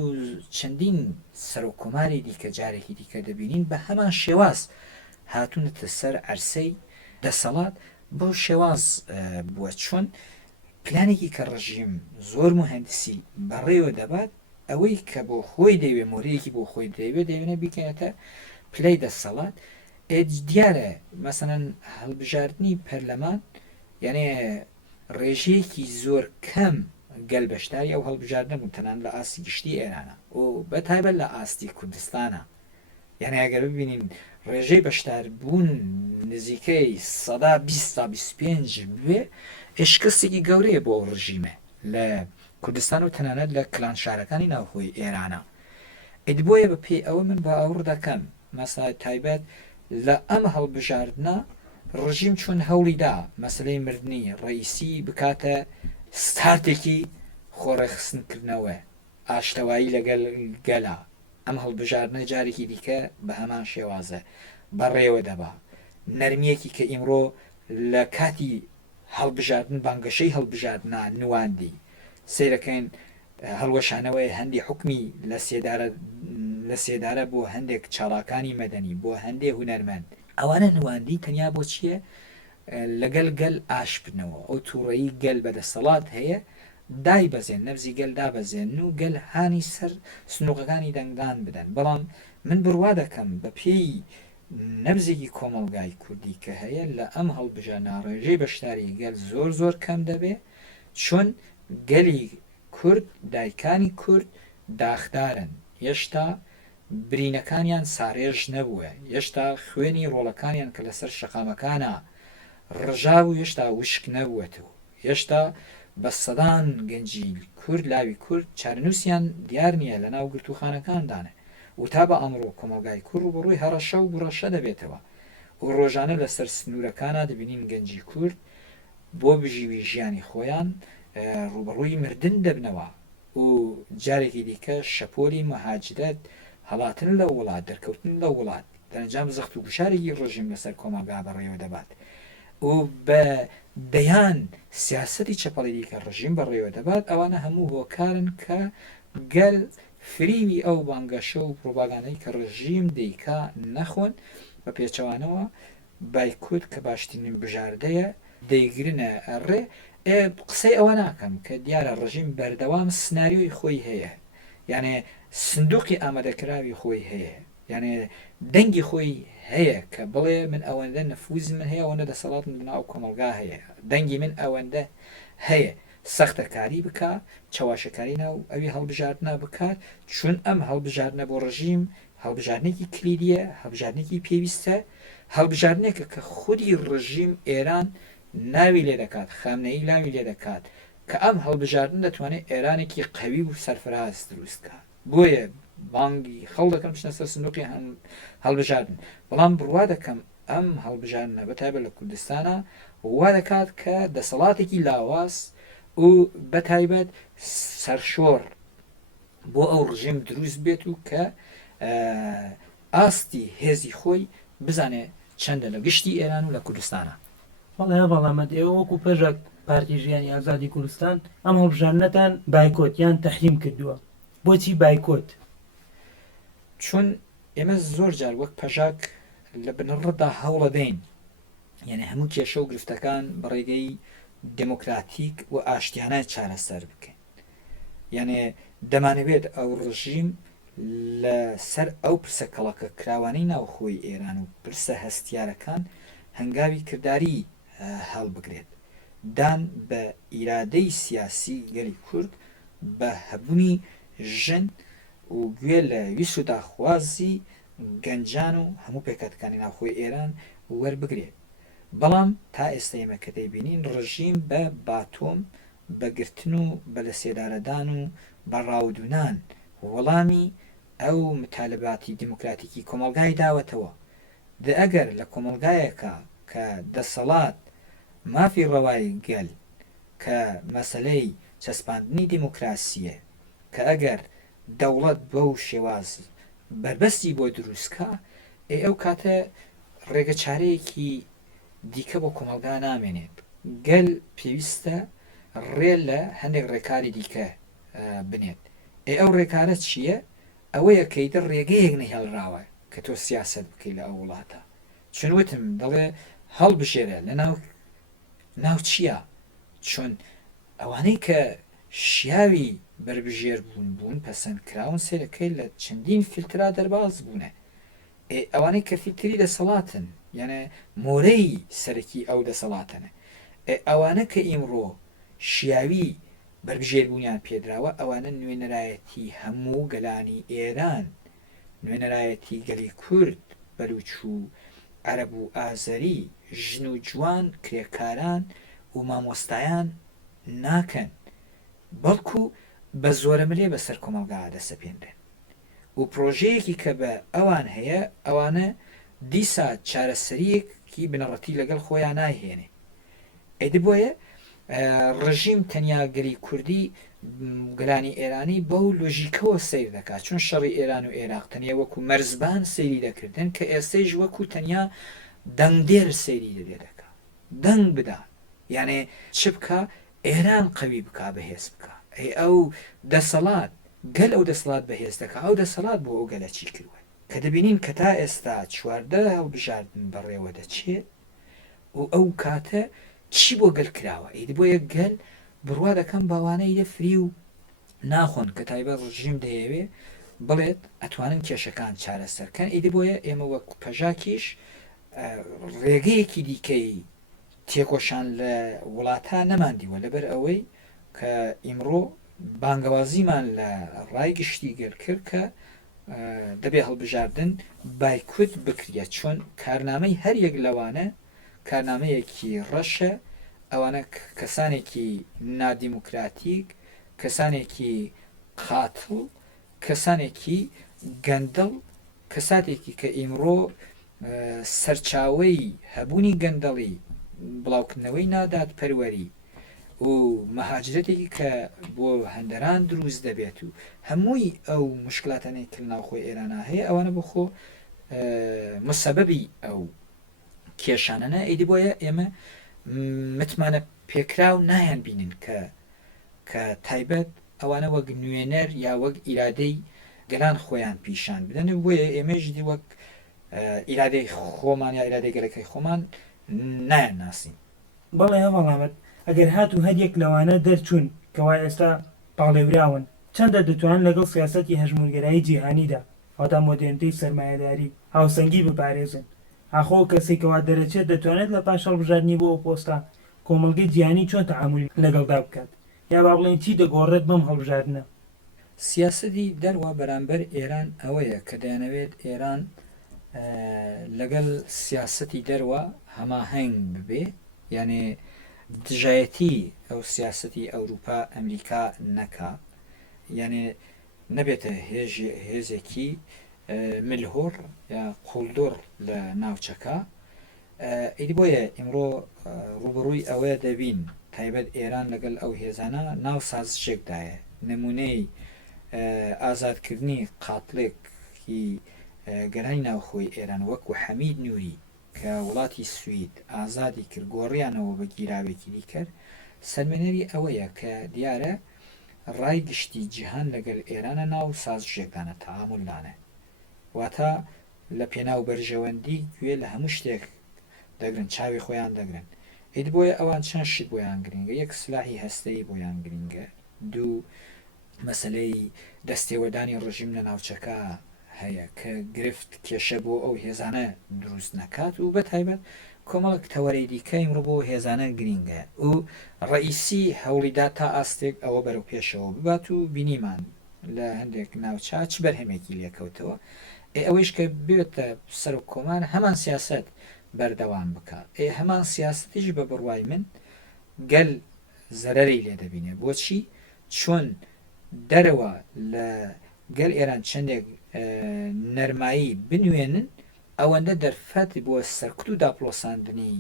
چەندین سەر و کۆماری دیکە جارێکی دیکە دەبینین بە هەمان شێواز هاتوونەتە سەر عەرسەی دەسەڵات. بۆ شێواز بووە چۆن پلانێکی کە ڕژیم زۆر مهندسی بەڕێوە دەبات، ئەوەی کە بۆ خۆی دەوێ مۆرەیەکی بۆ خۆی دەوێت دەوێنە بیکەنێتە پلەی دەسەڵات. دیارە مەسەنەن هەڵبژاردننی پەرلەمان یعنی ڕێژەیەکی زۆر کەم گەل بەشداری ئەو هەڵبژاردن بوو تەنان لە ئاستی گشتی ئێرانە و بەتایبەت لە ئاستی کوردستانە. یعنی ئەگەر ببینین ڕێژەی بەشدار بوون نزیکەی 120-125 بوێ، ئشکستێکی گەورەیە بۆ ڕژیمە لە کوردستان و تەنانەت لە کلان شارەکانی ناوخۆی ئێرانە. ئەدبۆیە بە پێی ئەوە من بە ئەوڕ دەکەم مەسای تایبەت لە ئەم هەڵبژاردنە ڕژیم چون هەوڵیدا مەسلەی مردنی ڕئیسی بکاتە ستارتێکی خۆڕێخستنکردنەوە ئاشتەوایی لەگەڵ گەلا، ئەم هەڵبژاردنە جارێکی دیکە بە هەمان شێوازە بەڕێوە دەبا. نەرمیەکی کە ئیمڕۆ لە کاتی هەڵبژاردن بانگەشەی هەڵبژاردنە نواندی سیرەکەین هەڵوەشانەوەی هەندی حکمی لە سێدارە بۆ هەندێک چاڵاکانی مەدەنی بۆ هەندێک هونەرمەند، ئەوانە نواندی تەنیا بۆ چییە؟ لەگەل گەل ئاش بنەوە، ئەو تووڕەیی گەل بەدەسەڵات هەیە دای بەزێن نەبزی گەل دابەزێن و گەل هانی سەر سنووقەکانی دەنگدان بدەن. بەڵام من بڕوا دەکەم بە پێی نەبزێکی کۆمەلگای کوردی کە هەیە لە ئەم هەڵبژاردنە ڕێژەی بەشداری گەل زۆر زۆر کەم دەبێ، چۆن گەلی کورد دایکانی کورد داخدارن، هێشتا برینەکانیان سارێژ نەبووە، هێشتا خوێنی ڕۆڵەکانیان کە لەسەر شەقامەکانە ڕژاو و هێشتا وشک نەبووەتەوە، هێشتا بە سەدان گەنجی کورد لاوی کورد چارنووسیان دیار نییە لە ناو گرتوخانەکاندانە و تا بە ئەمڕۆ کۆمەلگای کوڕ و بڕووی هەڕەشە و گوڕەشە دەبێتەوە و ڕۆژانە لەسەر سنوورەکانە دەبینین گەنجی کورد بۆ بژیوی ژیانی خۆیان ڕوبەڕووی مردن دەبنەوە و جارێکی دیکە شەپۆلی مەهاجرەت هەڵاتن لە وڵات دەرکەوتن لە وڵات دەنجام زەخت و گوشارێکی ڕژیم لەسەر کۆمەلگا بەڕێوە دەبات و بە دەیان سیاسەتی چەپەڵی دیکە ڕژیم بەڕێوە دەبات. ئەوانە هەموو هۆکارن کە گەل فریوی ئەو بانگەشە و پرۆپاگاندەی کە ڕژیم دەیکا نەخۆن بە پێچەوانەوە بایکوت کە باشترین بژاردەیە دەیگرنە ڕێ. قسەی ئەوە ناکەم کە دیارە ڕژیم بەردەوام سناریۆی خۆی هەیە، یانێ سندوقی ئامادەکراوی خۆی هەیە، یانێ دەنگی خۆی هەیە کە بڵێ من ئەوەندە نەفوز من هەیە ئەوەندە دەسەڵات من بناو کۆمەلگا هەیە، دەنگی من ئەوەندە هەیە سەختەکاری بکە چاواشەکاری ناو ئەوی هەڵبژاردنە بکات چون ئەم هەڵبژاردنە بۆ ڕژیم هەڵبژاردنێکی کلیدیە هەڵبژاردنێکی پێویستە هەڵبژاردنێکە کە خودی ڕژیم ئێران ناوی لێ دەکات خامنەی لاوی لێ دەکات کە ئەم هەڵبژاردن دەتوانێت ئێرانێکی قەوی و سەرفراز دروستکە بۆیە بانگی خەڵ دەکەم بچنە سەر سندوقی هەڵبژاردن بەڵام بڕوا دەکەم ئەم هەڵبژاردنە بەتایبەت لە کوردستانە وا دەکات کە دەسەڵاتێکی لاواز و بەتایبەت سەرشۆڕ بۆ ئەو ڕژیم دروست بێت و کە ئاستی هێزی خۆی بزانێ چەندە لە گشتی ئێران و لە کوردستانە بەڵێ بەڵامەت ئێوە وەکو پێژێک پارتی ژیانی ئازادی کوردستان ئەم هەڵبژاردنەتان بایکۆت یان تەحریم کردووە بۆچی بایکۆت چون ئێمە زۆر جار وەک پەژاک لە بنڕدا هەوڵە دەین یعنی هەموو کێشە و گرفتەکان بەڕێگەی دموکراتیک و ئاشتیانە چارەسەر بکەین یعنی دەمانەوێت ئەو ڕژیم لە سەر ئەو پرسە کەڵەکە کراوانەی ناوخۆی ئێران و پرسە هەستیارەکان هەنگاوی کردداری هەڵبگرێت دان بە ئیرادەی سیاسی گەلی کورد بە هەبوونی ژن و گوێ لە ویس و داخوازی گەنجان و هەموو پێکەتەکانی ناوخۆی ئێران وەربگرێت بەڵام تا ئێستا ئێمە کە دەیبینین ڕژیم بە باتۆم بەگرتن و بە لە سێدارەدان و بەڕاودونان وەڵامی ئەو متالباتی دموکراتیکی کۆمەلگای داوەتەوە ئەگەر لە کۆمەلگایەکە کە دەسەڵات مافی ڕەوای گەل کە مەسلەی چەسپاندنی دیموکراسیە کە ئەگەر دەوڵەت بەو شێواز بربەستی بۆ دروستکە ئەو کاتە ڕێگە چارەیەکی دیکە بۆ کۆمەلگا نامێنێت گەل پێویستە ڕێ لە هەندێک ڕێکاری دیکە بنێت ئەو ڕێکارە چییە؟ ئەوەیە کەیتە ڕێگەیەک نەهێڵراوە کە تۆ سیاست بکەی لە ئەو وڵاتە چونوتم دەڵێ هەڵبژێرە لە ناو چییە؟ چون ئەوانەی کە شیاوی بربژێر بوون پەسەند کراون سێرەکەی لە چەندین فیلترا دەرباز بوونە ئەوانەی کە فیلتری دەسەڵاتن یعنی مۆرەی سەرەکی ئەو دەسەڵاتەنە ئەوانە کە ئیمڕۆ شیاوی بربژێربوونیان پێدراوە ئەوانە نوێنەرایەتی هەموو گەلانی ئێران نوێنەرایەتی گەلی کورد بەلوچ و عەرەب و ئازەری ژن و جوان کرێکاران و مامۆستایان ناکەن بەڵکو بە زۆرە ملێ بەسەر کۆمەلگا دەسەپێنرێن و پرۆژەیەکی کە بە ئەوان هەیە ئەوانە دیسا چارەسەریەکی بنەڕەتی لەگەڵ خۆیان ناهێنێ ئەیدی بۆیە ڕژیم تەنیا گەلی کوردی گەلانی ئێرانی بەو لۆژیکەوە سیر دەکات چون شەڕی ئێران و عێراق تەنیا وەکو مەرزبان سەیری دەکردن کە ئێستەیش وەکو تەنیا دەنگدێر سەیری دەبێ دەکات دەنگ بدا یعنی چ بکە ئێران قەوی بکا بەهێز بکە ئەو دەسەڵات گەل ئەو دەسەڵات بەهێز دەکە ئەو دەسەڵات بۆ ئەو گەلە چی کردوە کە دەبینین کە تا ئێستا چواردە هەڵبژاردن بەڕێوە دەچێت و ئەو کاتە چی بۆ گەل کراوە ئیدی بۆ یەک گەل بڕوا دەکەم باوانەی لە فری و ناخۆن کە تایبەت ڕژیم دەیەوێ بڵێت ئەتوانن کێشەکان چارەسەرکەن ئیدی بۆیە ئێمە وەک پەژاکیش ڕێگەیەکی دیکەی تێکۆشان لە وڵاتە نەماندیوە لەبەر ئەوەی کە ئیمڕۆ بانگەوازیمان لە ڕای گشتی گەل کرد کە دەبێ هەڵبژاردن بایکوت بکرێت چۆن کارنامەی هەر یەک لەوانە کارنامەیەکی ڕەشە ئەوانە کەسانێکی نادیموکراتیک کەسانێکی قاتڵ کەسانێکی گەندەڵ کەساتێکی کە ئیمڕۆ سەرچاوەی هەبوونی گەندەڵی بڵاوکردنەوەی نادات پەروەری و مەهاجرەتێکی کە بۆ هەندەران دروست دەبێت و هەمووی ئەو مشکلاتانەی کرد ناوخۆی ئێرانە هەیە ئەوانە بخۆ مسەبەبی ئەو کێشانەنە ئەیدی بۆیە ئێمە متمانە پێکراو نایان بینن کە تایبەت ئەوانە وەک نوێنەر یا وەک ئیرادەی گەلان خۆیان پیشان بدەن بۆیە ئێمەش دی وەک ئیرادەی خۆمان یا ئیرادەی گەلەکەی خۆمان نایان ناسین بەڵێ هەوڵامەت ئەگەر هاتو هەریەک لەوانە دەرچوون کەوای ئێستا پاڵێوراون چەندە دەتوان لەگەڵ سیاسەتی هەژمونگەرایی جیهانیدا ئەوتا مۆدرنیتەی سەرمایەداری هاوسەنگی بپارێزن ئاخۆ کەسێکەوە دەرەچێت دەتوانێت لە پاش هەڵبژاردننی بۆ ئەو پۆستە کۆمەڵگەی جیهانی چۆن تەعامل لەگەڵدا بکات یا با بڵێن چی دەگۆڕێت بەم هەڵبژاردنە. سیاسەتی دەرەوە بەرامبەر ئێران ئەوەیە کە دەیانەوێت ئێران لەگەڵ سیاسەتی دەرەوە هەماهەنگ ببێ، یعنی دژایەتی ئەو سیاسەتی ئەوروپا ئەمریکا نەکا، یعنی نەبێتە هێزێکی ملهۆر یا قوڵدۆر لە ناوچەکە. ئیدی بۆیە ئیمڕۆ ڕوبڕووی ئەوەیە دەبین تایبەت ئێران لەگەڵ ئەو هێزانە ناو سازشێکدایە، نمونەی ئازادکردنی قاتڵێکی گەرانی ناوخۆی ئێران وەکو حەمید نووری کە وڵاتی سوید ئازادی کرد گۆڕیانەوە بە گیراوێکی دیکرد، سەرمێنەری ئەوەیە کە دیارە ڕای گشتی جیهان لەگەڵ ئێرانە ناو سازشێکدانە تەعاملدانە، واتە لە پێناو بەرژەوەندی گوێ لە هەموو شتێک دەگرن، چاوی خۆیان دەگرن. ئیت بۆیە ئەوان چەند شت بۆیان گرنگە، یەک سلاحی هەستەیی بۆیان گرنگە، دوو مەسلەی دەستێوەدانی ڕژیم لە ناوچەکە هەیە کە گرفت کێشە بۆ ئەو هێزانە دروست نەکات، و بە تایبەت کۆمەڵک تەوەرەی دیکە ئیمڕۆ بۆ هێزانە گرنگە و ڕئیسی هەوڵیدا تا ئاستێک ئەوە بەرەو پێشەوە ببات و بینیمان لە هەندێک ناوچە چ بەرهەمێکی لێکەوتەوە. ئەوەیش کە بێتە سەر و کۆمان هەمان سیاست بەردەوام بکات، هەمان سیاستیش بە بڕوای من گەل زەرەری لێ دەبینێ. بۆچی؟ چۆن دەرەوە لە گەل ئێران چندێک نەرمایی بنوێنن، ئەوەندە دەرفەت بۆ سەرکوت و داپڵۆساندنی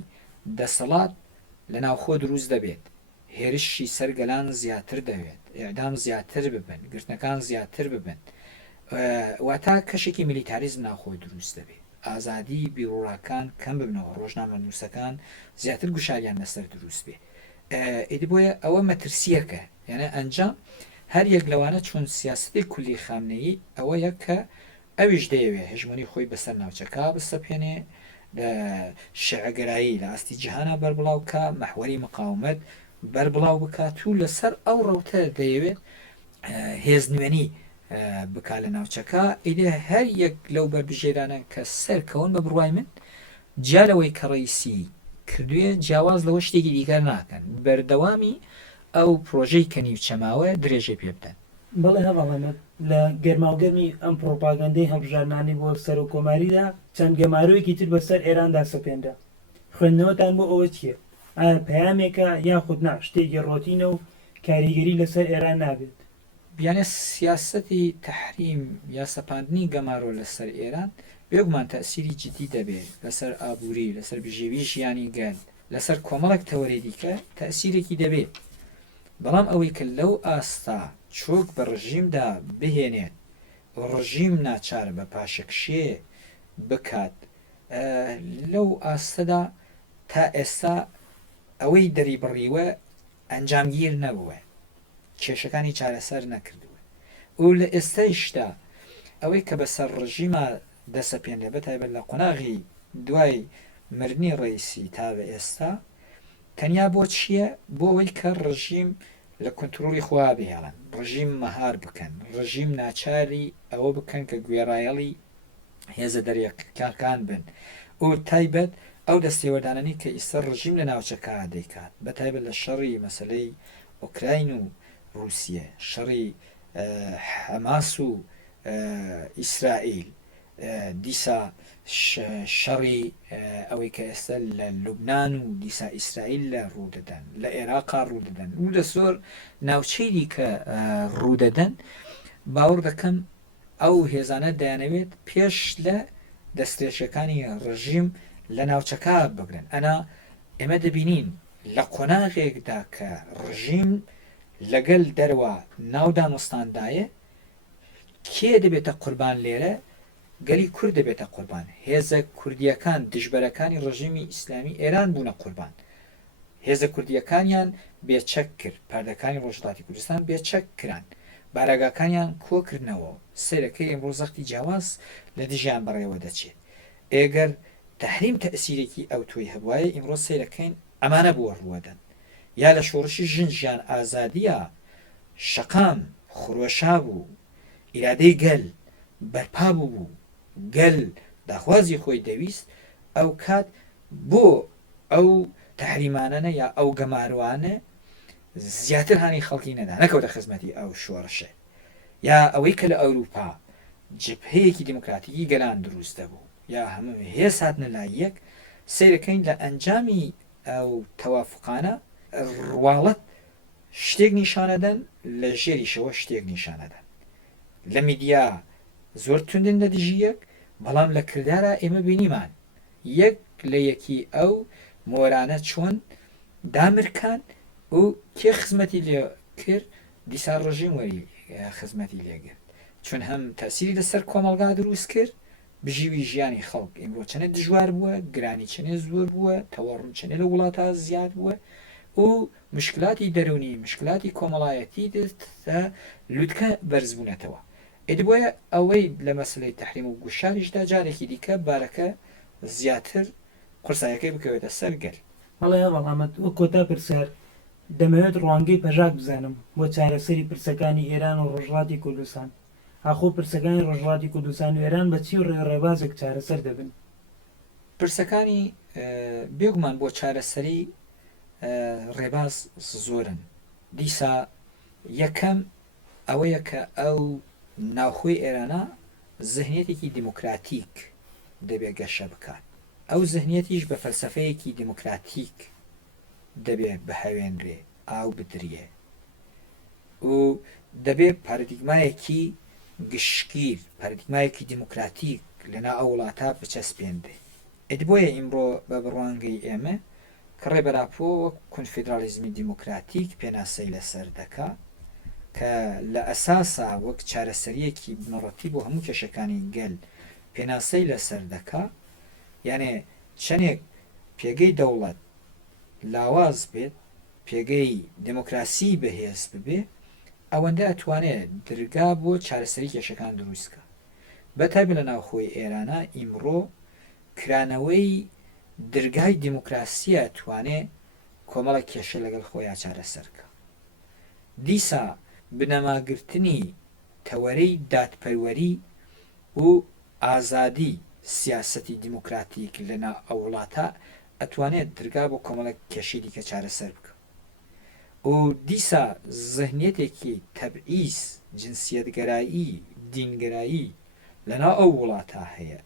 دەسەڵات لە ناوخۆ دروست دەبێت، هێرشی سەرگەلان زیاتر دەوێت، ئێعدام زیاتر ببن، گرتنەکان زیاتر ببن، واتە کەشێکی میلیتاریزم ناوخۆی دروست دەبێت، ئازادی بیرۆڕاکان کەم ببنەوە، ڕۆژنامە نووسەکان زیاتر گوشاریان لەسەر دروست بێ. ئیدی بۆیە ئەوە مەترسیەکە، یعنی ئەنجام هەر یەک لەوانە چۆن سیاستی کولی خامنەیی ئەوە یەک کە ئەویش دەیەوێ هێژمەنی خۆی بەسەر ناوچەکە بسەپێنێ، شیعەگەرایی لە ئاستی جیهانە بەربڵاو بکە، مەحوەری مقاومەت بەربڵاو بکات و لەسەر ئەو ڕەوتە دەیەوێت هێز نوێنی بکا لە ناوچەکە. ئیدێ هەر یەک لەو بەربژێرانە کە سەرکەون بە بڕوای من جالەوەی کە ڕئیسی کردووە جیاواز لەوە شتێکی دیگەر ناکەن، بەردەوامی ئەو پرۆژەی کە نیوچەماوە درێژە پێ بدەن. بەڵێ هەواڵەمەت لە گەرماوگەرمی ئەم پرۆپاگەندەی هەڵبژارنانی بۆ سەر و کۆماریدا چەند گەمارویەکی تر بەسەر ئێراندا سەپێندا. خوێندنەوەتان بۆ ئەوە چییە؟ ئایا پەیامێکە یاخود نا شتێکی ڕۆتینە و کاریگەری لەسەر ئێران نابێت؟ بیانێ سیاسەتی تەحریم یا سەپاندنی گەمارۆ لەسەر ئێران بێگومان تەسیری جدی دەبێت لەسەر ئابووری، لەسەر بژێوی ژیانی گەل، لەسەر کۆمەڵک تەوەری دیکە تەسیرێکی دەبێت. بەڵام ئەوەی کە لەو ئاستا چۆک بە ڕژیمدا بهێنێت، ڕژیم ناچار بە پاشەکشێ بکات، لەو ئاستەدا تا ئێستا ئەوەی دەری بڕیوە ئەنجامگیر نەبووە، کێشەکانی چارەسەر نەکردووە و لە ئێستایشدا ئەوەی کە بەسەر ڕژیمە دەسەپێنێ بەتایبەت لە قۆناغی دوای مردنی ڕئیسی تا بە ئێستا تەنیا بۆ چییە؟ بۆ ئەوەی کە ڕژیم لە کۆنتڕۆلی خوا بهێڵن، ڕژیم مەهار بکەن، ڕژیم ناچاری ئەوە بکەن کە گوێڕایەڵی هێزە دەریەکان بن و تایبەت ئەو دەستێوەدانانی کە ئیستا ڕژیم لە ناوچەکە دەیکات، بەتایبەت لە شەڕی مەسەلەی ئۆکراین و رووسیە، شەڕی حەماس و ئیسرائیل، دیسا شەڕی ئەوەی کە ئێستا لە لوبناان و دیسا ئیسرائیل لە ڕوودەدەن، لە عێراقا ڕوودەدەن و لە زۆر ناوچەیری کە ڕوودەدەن، باوەڕ دەکەم ئەو هێزانە دەیانەوێت پێش لە دەستێشەکانی ڕژیم لە ناوچەکە بگرن. ئەنا ئێمە دەبینین لە قۆناغێکدا کە ڕژیم لەگەل دەرەوە ناودانوستاندایە، کێ دەبێتە قوربان لێرە؟ گەلی کورد دەبێتە قوربان. هێزە کوردیەکان دژبەرەکانی ڕژیمی ئیسلامی ئێران بوونە قوربان، هێزە کوردیەکانیان بێچەک کرد، پاردەکانی ڕۆژهەڵاتی کوردستان بێچەک کران، بارەگاکانیان کۆکردنەوە، سیرەکەی ئەمڕۆ زەختی جیاواز لە دژیان بەڕێوە دەچێت. ئێگەر تەحریم تەسیرێکی ئەو توی هەبوایە ئیمڕۆ سیرەکەین ئەمانە بووە ڕوەدەن، یا لە شۆڕشی ژیان ئازادیە شەقام خڕۆشا بوو، ئیرادەی گەل بەرپا بوو، گەل داخوازی خۆی دەویست، ئەو کات بۆ ئەو تحریمانەنە یا ئەو گەماروانە زیاتر هاانی خەڵکی نەدا نەکەوتە خزمەتی ئەو شۆڕشە یا ئەوەی کە لە ئەوروپا جبهەیەکی دیموکراتیکی گەلان دروست دەبوو یا هەموو هێز هاتنە لای یەک سیرەکەین لە ئەنجامی ئەو تەوافقانە ڕواڵەت شتێک نیشانەدەن لە ژێریشەوە شتێک نیشانەدەن لە میدیا زۆر توندن لە دژی یەک بەڵام لە کردارە ئێمە بینیمان یەک لە یەکی ئەو مۆرانە چۆن دامرکان و کێ خزمەتی لێ کرد دیسا ڕژیم وەری خزمەتی لێگرت چون هەم تەسیری لەسەر کۆمەلگا دروست کرد بژیوی ژیانی خەڵک ئیمڕۆ چەنە دژوار بووە گرانی چنێ زۆر بووە تەوەڕون چنێ لە وڵاتە زیاد بووە و مشکلاتی دەرونی مشکلاتی کۆمەڵایەتی دەستە لوتکە بەرزبوونەتەوە ئێدبۆیە ئەوەی لە مەسلەی تەحریم و گوشاریشدا جارێکی دیکە بارەکە زیاتر قورسایەکەی بکەوێتە سەرگەر هەڵەیە بەڵامەت و کۆتا پرسیار دەمەوێت ڕوانگەی پەژاک بزانم بۆ چارەسەری پرسەکانی ئێران و ڕۆژهەڵاتی کوردستان ئاخۆ پرسەکانی ڕۆژهەڵاتی کوردستان و ئێران بە چی و ڕێڕێبازێک چارەسەر دەبن پرسەکانی بێگومان بۆ چارەسەری ڕێباز زۆرن دیسا یەکەم ئەوەیە کە ئەو ناوخۆی ئێرانە زەهنیەتێکی دیموکراتیک دەبێ گەشە بکات ئەو زەهنیەتیش بە فەلسەفەیەکی دیموکراتیک دەبێ بەهاوێنرێ ئاو بدرێ و دەبێ پارەدیگمایەکی گشتگیر پارەدیگمایەکی دیموکراتیک لەنا ئەو وڵاتە بچەسپێنرێ ئێدبۆیە ئیمڕۆ بە بڕوانگەی ئێمە کە ڕێبەراپۆ وەک کۆنفیدرالیزمی دیموکراتیک پێناسەی لەسەر دەکا کە لە ئەساسا وەک چارەسەریەکی بنەڕەتی بۆ هەموو کێشەکانی گەل پێناسەی لەسەر دەکا یانێ چەندێک پێگەی دەوڵەت لاواز بێت پێگەی دموکراسی بەهێز ببێ ئەوەندە ئەتوانێت دەرگا بۆ چارەسەری کێشەکان دروستکە بەتایبەت لە ناوخۆی ئێرانە ئیمڕۆ کرانەوەی دەرگای دیموکراسیە توانێ کۆمەڵە کێشە لەگەڵ خۆیان چارەسەرکە دیسا بنەماگرتنی تەوەرەی دادپەروەری و ئازادی سیاسەتی دیموکراتیک لەنا ئەو وڵاتە ئەتوانێت دەرگا بۆ کۆمەڵە کێشەی دیکە چارەسەر بکە و دیسا زەهنیەتێکی تەبعیز جنسیەتگەرایی دینگەرایی لەنا ئەو وڵاتە هەیە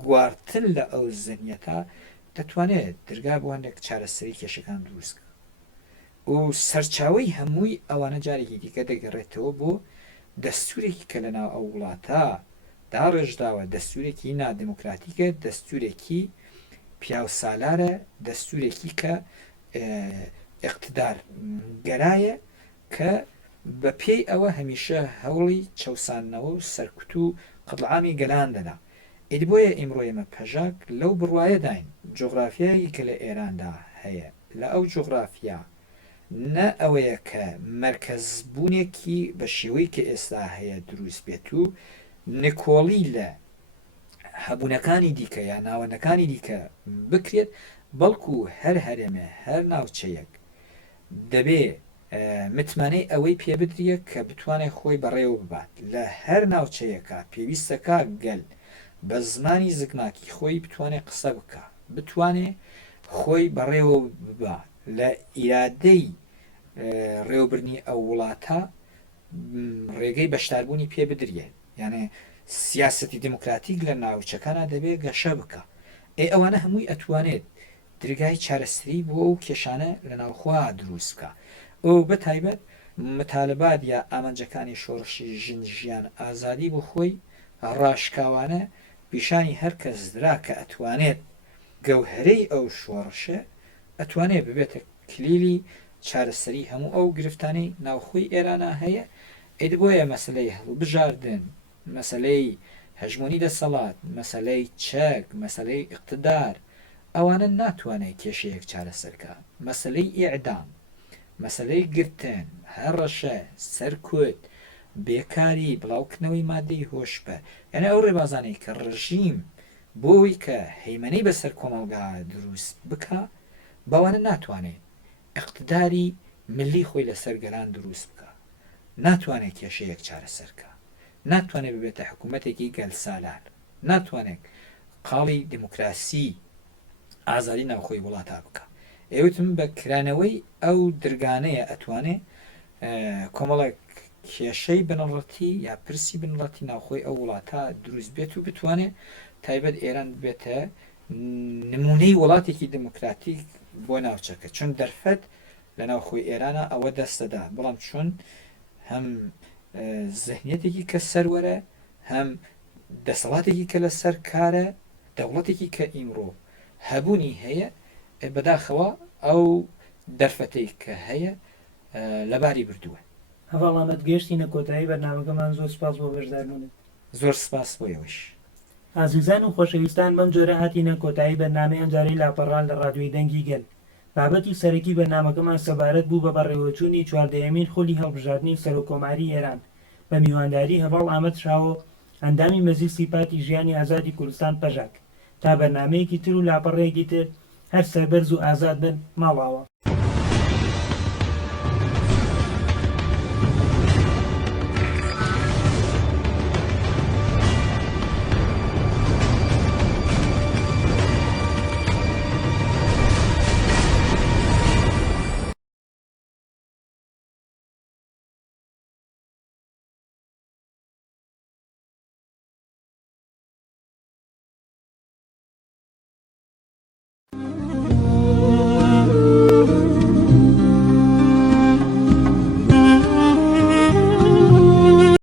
گواردن لە ئەو زەهنیەتە دەتوانێت دەرگا بۆ هەندێک چارەسەری کێشەکان دروستکە و سەرچاوەی هەمووی ئەوانە جارێکی دیکە دەگەڕێتەوە بۆ دەستورێکی کە لەناو ئەو وڵاتە داڕێژداوە دەستورێکی نادیموکراتیکە دەستورێکی پیاوسالارە دەستورێکی کە ئیقتیدار گەرایە کە بە پێی ئەوە هەمیشە هەوڵی چەوسانەوە و سەرکوت و قەڵعامی گەلان دەدا ئیدبۆیە ئیمڕۆ ئێمە پەژاک لەو بڕوایە داین جۆغرافیایی کە لە ئێراندا هەیە لە ئەو جۆغرافیا نە ئەوەیە کە مەرکەزبوونێکی بە شێوەی کە ئێستا هەیە دروست بێت و نکۆڵی لە هەبوونەکانی دیکە یا ناوەندەکانی دیکە بکرێت بەڵکو هەر هەرێمە هەر ناوچەیەک دەبێ متمانەی ئەوەی پێ بدرە کە بتوانێت خۆی بەڕێوە ببات لە هەر ناوچەیەکە پێویستەکە گەل بە زمانی زگماکی خۆی بتوانێت قسە بکە بتوانێت خۆی بەڕێوە ببا لە ئیرادەی ڕێوەبرنی ئەو وڵاتە ڕێگەی بەشداربوونی پێ بدرێت یانێ سیاسەتی دموکراتیک لە ناوچەکانە دەبێت گەشە بکە ئەوانە هەمووی ئەتوانێت درگای چارەسەری بۆ ئەو کێشانە لە ناوخوا دروست بکە ئەو بە تایبەت متالبات یا ئامانجەکانی شۆڕشی ژیان ئازادی بۆ خۆی ڕاشکاوانە پیشانی هەر کەس درا کە ئەتوانێت گەوهرەی ئەو شۆڕشە ئەتوانێت ببێتە کلیلی چارەسەری هەموو ئەو گرفتانەی ناوخۆی ئێرانە هەیە ئێدبۆیە مەسلەی هەڵبژاردن مەسلەی هەژمۆنی دەسەڵات مەسلەی چەک مەسلەی ئیقتیدار ئەوانە ناتوانێت کێشەیەک چارەسەرکە مەسلەی ئیعدام مەسلەی گرتن هەڕەشە سەرکوت بێکاری بڵاوکردنەوەی مادەی هۆشبە یعنی ئەو ڕێبازانەی کە ڕژیم بۆی کە هەیمەنەی بەسەر کۆمەلگا دروست بکە بەوانە ناتوانێت ئیقتیداری ملی خۆی لەسەر گەلان دروست بکە ناتوانێت کێشەیەک چارەسەرکە ناتوانێت ببێتە حکوومەتێکی گەلسالار ناتوانێت قاڵی دموکراسی ئازادی ناوخۆی وڵاتە بکە ئێوتم بە کرانەوەی ئەو درگانەیە ئەتوانێت کۆمەڵێک کێشەی بنەڕەتی یا پرسی بنەڕەتی ناوخۆی ئەو وڵاتە دروست بێت و بتوانێت تایبەت ئێران بێتە نمونەی وڵاتێکی دموکراتیک بۆ ناوچەکە چون دەرفەت لە ناوخۆی ئێرانە ئەوە دەستەدا بەڵام چون هەم زەهنیەتێکی کە سەروەرە هەم دەسەڵاتێکی کە لە سەر کارە دەوڵەتێکی کە ئیمڕۆ هەبوونی هەیە بەداخەوە ئەو دەرفەتەی کە هەیە لەباری بردووە. هەواڵ ئەمەد گەشتینە کۆتایی بەرنامەکەمان زۆر سپاس بۆ بەشداربوونت. زۆر سپاس بۆیەوەش. ئازیزان و خۆشەویستان بەم جۆرە هاتینە کۆتایی بەرنامەی ئەنجارەی لاپەڕان لە ڕادیۆی دەنگی گەل. بابەتی سەرەکی بەرنامەکەمان سەبارەت بوو بە بەڕێوەچوونی 14یەمین خۆلی هەڵبژاردننی سەرۆکۆماری ئێران بە میوانداری هەواڵ ئامەد شاوە ئەندامی مەزیستی پارتی ژیانی ئازادی کوردستان پەژاک تا بەرنامەیەکی تر و لاپەڕەیەکی تر هەر سەربەرز و ئازاد بن ماڵاوە.